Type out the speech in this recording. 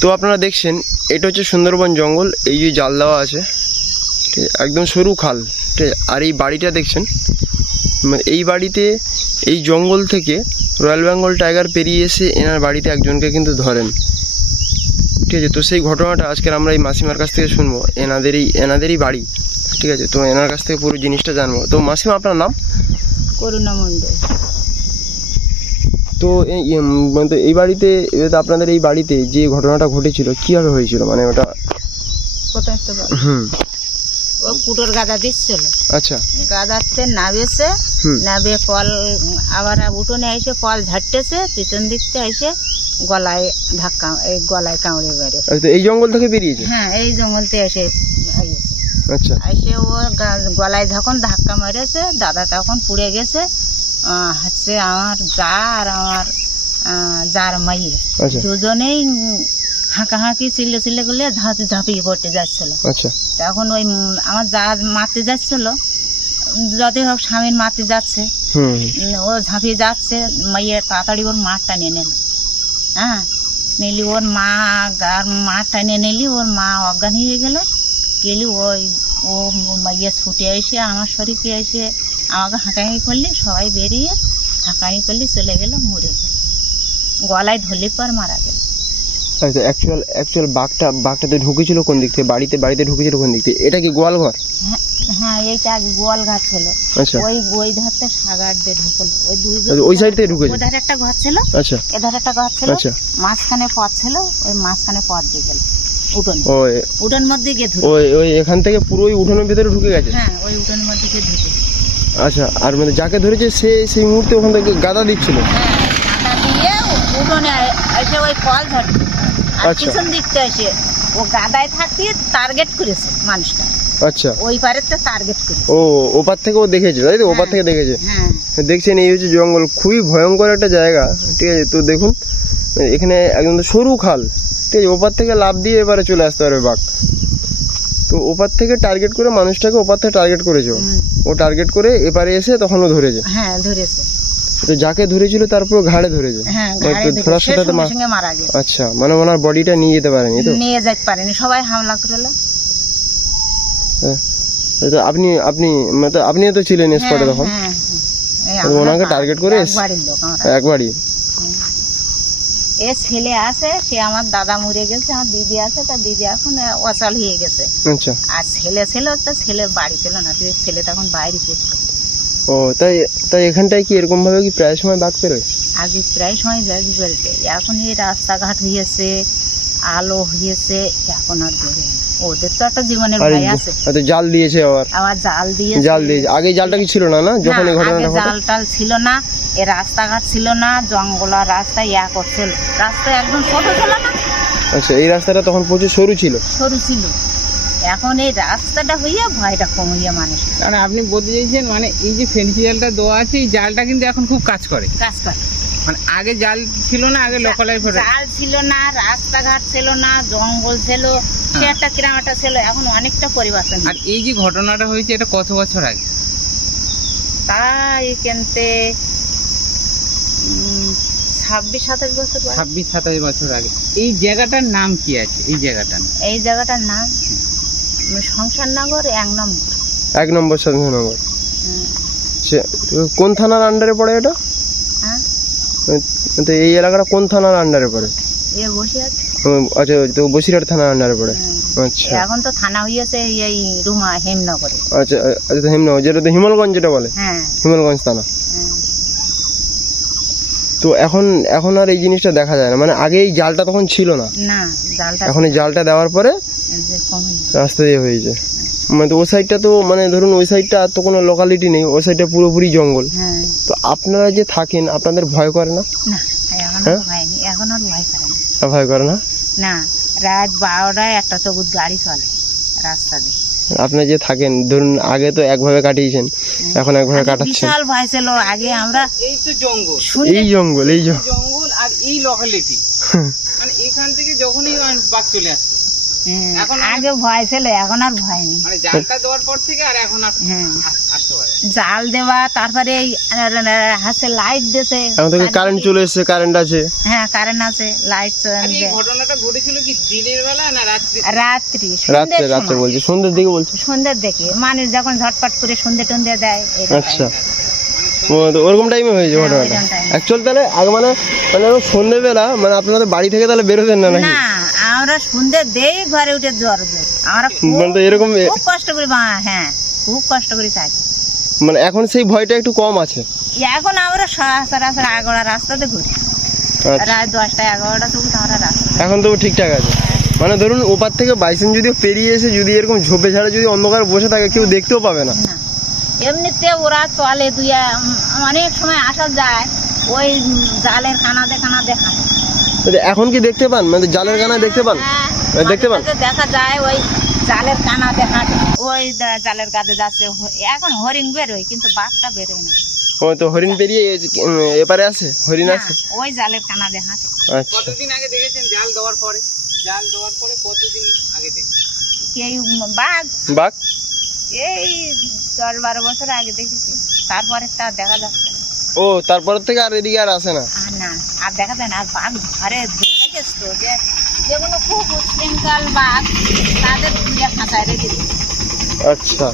তো আপনারা দেখছেন এটা হচ্ছে সুন্দরবন জঙ্গল। এই যে জাল দেওয়া আছে, ঠিক আছে, একদম সরু খাল, ঠিক আছে। আর এই বাড়িটা দেখছেন, এই বাড়িতে এই জঙ্গল থেকে রয়্যাল বেঙ্গল টাইগার পেরিয়ে এসে এনার বাড়িতে একজনকে কিন্তু ধরেন, ঠিক আছে। তো সেই ঘটনাটা আজকের আমরা এই মাসিমার কাছ থেকে শুনবো, এনাদেরই বাড়ি, ঠিক আছে। তো এনার কাছ থেকে পুরো জিনিসটা জানবো। তো মাসিমা, আপনার নাম? করুণা মণ্ডল। তো এই বাড়িতে, আপনাদের এই বাড়িতে যে ঘটনাটা ঘটেছিল কীভাবে হয়েছিল, মানে ওটা কোথায় একটা ও কুটোর গাদা দিচ্ছিল। আচ্ছা। গাদাতে নাবেছে, নাবে কল আবার উঠোনে এসে কল ঝাড়তেছে, পিছন দিকতে এসে গলায় ধাক্কা, এই গলায় কামড়ে বেড়ে। এই জঙ্গল থেকে বেরিয়েছে? হ্যাঁ, এই জঙ্গলতে এসে আচ্ছা। এসে ও গলায় যখন ধাক্কা মেরেছে, দাদা তখন পুড়ে গেছে। হচ্ছে আমার যা আর আমার যার মাইয়ে দুজনেই হাঁকাহাঁকি চিল্লে চিল্লে করলে ঝাঁপিয়ে পড়তে যাচ্ছিল। আচ্ছা। তখন ওই আমার যা মারতে যাচ্ছিল, যতই হোক স্বামীর মারতে যাচ্ছে, ও ঝাঁপিয়ে যাচ্ছে, মাইয়ে তাড়াতাড়ি ওর মাঠটা নিয়ে নিল। হ্যাঁ, নিলি ওর মা আর মাঠটা নিয়ে নিলি, ওর মা অজ্ঞান হয়ে গেল। গেলি ও মাইয়ে ছুটে এসে আমার শরীরকে এসে আমাকে হাঁকাহাঁকি করলি, সবাই বেরিয়ে হাঁকাহাঁকি করলি, চলে গেল, মরে গেল, গলায় ধরলি পর মারা গেল। আচ্ছা, অ্যাকচুয়াল বাঘটাতে ঢুকেছিল কোন দিক থেকে? বাড়িতে ঢুকেছিল কোন দিক থেকে? এটা কি গোয়াল ঘর? হ্যাঁ, এইটা গোয়াল ঘর ছিল। আচ্ছা। ওই ধারতে সাগার দিয়ে ঢুকলো, ওই সাইড থেকে ঢুকেছে। ওই ধারে একটা ঘর ছিল। আচ্ছা। এধারে একটা ঘর ছিল। আচ্ছা। মাঝখানে পথ ছিল, ওই মাঝখানে পথ দিয়ে গেল উঠোনে। উঠোন মধ্যে গিয়ে ওই এখান থেকে পুরো ওই উঠোনের ভিতরে ঢুকে গেছে? হ্যাঁ, ওই উঠোনের মধ্যে গিয়ে ঢুকে। আচ্ছা। আর মানে যাকে ধরেছে সেই মুহূর্তে ওখান থেকে গাদা দিচ্ছিল? হ্যাঁ, গাদা দিয়ে উঠোনে এসে ওই কল ধরে, আর পিছন দিকতে এসে ও গাদায় থাকতে টার্গেট করেছে মানুষটা। আচ্ছা। ওই পারে তো টার্গেট করেছে। ওপার থেকে ও দেখেছে, তাই তো? ওপার থেকে দেখেছে। হ্যাঁ, দেখছেন, এই হচ্ছে জঙ্গল, খুবই ভয়ঙ্কর একটা জায়গা, ঠিক আছে। তো দেখুন, এখানে একদম সরু খাল, ঠিক আছে। ওপার থেকে লাফ দিয়ে এবারে চলে আসতে পারবে বাঘ। তো ওপার থেকে টার্গেট করে মানুষটাকে ওপার থেকে টার্গেট করেছে, ও টার্গেট করে এপারে এসে তখন ও ধরেছে। হ্যাঁ, ধরেছে। তো যাকে ধরেছিল তারপর ঘাড়ে ধরেছে? হ্যাঁ, ধরার সাথে মারা গেছে। আচ্ছা, মানে ওনার বডিটা নিয়ে যেতে পারেনি? তো নিয়ে যেতে পারেনি, সবাই হামলা করলো। আপনিও তো ছিলেন স্পটে তখন? ওনাকে টার্গেট করে একবারই। এ ছেলে আছে, সে আমার দাদা মরে গেছে, আমার দিদি আছে, তার দিদি এখন অচল হয়ে গেছে। আচ্ছা। আর ছেলে ছিল, তো ছেলে বাড়ি ছিল না, ছেলে তখন বাইরে পড়তো। ও, তাই এখানটায় কি এরকম ভাবে কি প্রায় সময় বাঘ পেরোয়? আগে প্রায় সময় ব্যাগ বেরোতে, এখন এই রাস্তাঘাট হয়েছে, আলো হয়েছে, এখন আর বেরোয় না। ওদের তো একটা জীবনের ভয় আছে। জাল দিয়েছে, আবার জাল দিয়েছে। আগে জালটা কি ছিল না? যখন এই ঘটনাটা ঘটে জাল টাল ছিল না, এ রাস্তাঘাট ছিল না, জঙ্গলা রাস্তা করছিল, রাস্তা একদম ছোট ছিল না। আচ্ছা, এই রাস্তাটা তখন প্রচুর সরু ছিল। এখন এই রাস্তাটা হইয়া ভয়টা কম হইয়া মানুষ। কারণ আপনি বলতে চাইছেন, মানে এই যে ফেন্সি জালটা দেওয়া আছে, এই জালটা কিন্তু এখন খুব কাজ করে। মানে আগে জাল ছিল না, আগে লোকালয় জাল ছিল না, রাস্তাঘাট ছিল না, জঙ্গল ছিল, সে একটা কিরামাটা ছিল, এখন অনেকটা পরিবর্তন। আর এই যে ঘটনাটা হয়েছে, এটা কত বছর আগে? তাই কিনতে 26-27 বছর। 26-27 বছর আগে। এই জায়গাটার নাম কি আছে? এই জায়গাটার নাম সংসারনগর 1 নম্বর। 1 নম্বর সংসারনগর। কোন থানার আন্ডারে পড়ে এটা? তো এই এলাকাটা কোন থানার আন্ডারে পড়ে? আচ্ছা, তো বসিরহাট থানার আন্ডারে পড়ে। আচ্ছা, এখন তো থানা হয়েছে এই হেমনগরে। আচ্ছা, হেমনগর, যেটা তো হিমলগঞ্জ যেটা বলে। হ্যাঁ, হিমলগঞ্জ থানা। তো এখন আর এই জিনিসটা দেখা যায় না, মানে আগে এই জালটা তখন ছিল না, এখন এই জালটা দেওয়ার পরে রাস্তা দিয়ে হয়েছে। মানে ওই সাইডটা তো, মানে ধরুন ওই সাইডটা তো কোনো লোকালিটি নেই, ওই সাইডটা পুরোপুরি জঙ্গল। তো আপনারা যে থাকেন, আপনাদের ভয় করে না? ভয় করে না? না, রাত 12টায় একটা সবুজ গাড়ি চলে রাস্তা দিয়ে। আপনি যে থাকেন, ধরুন আগে তো একভাবে কাটিয়েছেন, এখন একভাবে কাটাচ্ছেন। বিশাল ভয় ছিল আগে। আমরা এই তো জঙ্গল, এই জঙ্গল আর এই লোকালিটি, মানে এখান থেকে যখনই বাঘ চলে আসছে, এখন আগে ভয় ছিল, এখন আর ভয় নেই। মানে জালটা দেওয়ার পর থেকে আর এখন আর হ্যাঁ, আসতে পারে না। জাল দেওয়া, তারপরে এই হাসে লাইট দিয়েছে, এখন থেকে কারেন্ট চলে এসেছে, কারেন্ট আছে। হ্যাঁ কারেন্ট আছে, লাইট আর এই ঘটনাটা ঘটেছিল কি দিনের বেলা না রাত্রি? রাত্রি, রাত্রে রাত্রে বলছি, সন্ধ্যের দিকে বলছি। সন্ধ্যের দিকে মানুষ যখন ঝটপট করে সন্ধ্যে টন্ধে দেয় আচ্ছা, তো ওরকম টাইমে হয়েছে হ্যাঁ, ঘটনাটা। ওইরকম time এ। অ্যাকচুয়াল তাহলে আগে মানে সন্ধ্যেবেলা মানে আপনাদের বাড়ি থেকে তাহলে বেরোতেন না নাকি? না, আমরা সন্ধ্যে দেই ঘরে উঠে জ্বর আমরা মানে তো এরকম খুব কষ্ট করি, হ্যাঁ খুব কষ্ট করে থাকি। মানে এখন সেই ভয়টা একটু কম আছে। এখন আমরা সরাসরি আগোড়া রাস্তাতে ঘুরি, আচ্ছা, রাত 10টা 11টা তবু আমরা রাস্তা। এখন তো ঠিকঠাক আছে। মানে ধরুন ওপার থেকে বাইসেন যদি পেরিয়ে এসে যদি এরকম ঝোপে ঝাড়ে যদি অন্ধকার বসে থাকে, কেউ দেখতেও পাবে না। না, এমনিতে ওরা চলে, তুই অনেক সময় আসা যায় ওই জালের কানাদে কানাদে হাঁটে। তো এখন কি দেখতে পান, মানে জালের কানা দেখতে পান? হ্যাঁ, দেখতে পান? মাঝে মাঝে দেখা যায় ওই জালের কানাদে হাঁটে, ওই জালের কাছে যাচ্ছে। এখন হরিণ বেরোয় কিন্তু বাঘটা বেরোয় না। ও তো হরিণ পেরিয়ে এপারে আছে, হরিণ না, আছে। ওই জালের কানাদে হাঁটে। আচ্ছা, কতদিন আগে দেখেছেন জাল দেওয়ার পরে? জাল দেওয়ার পরে কতদিন আগে দেখেছেন? এই বাঘ বাঘ এই 10-12 বছর আগে দেখেছি, তারপরে তা দেখা যাচ্ছে না। ও তারপর থেকে আর এদিকে আর আসে না। আর না, আর দেখা যায় না। আর বাঘ ঘরে ধরে রেখেছ তো, যেগুলো খুব উচ্ছৃঙ্খল বাঘ তাদের ঘুরে খাঁচায় রেখে দিচ্ছে। আচ্ছা,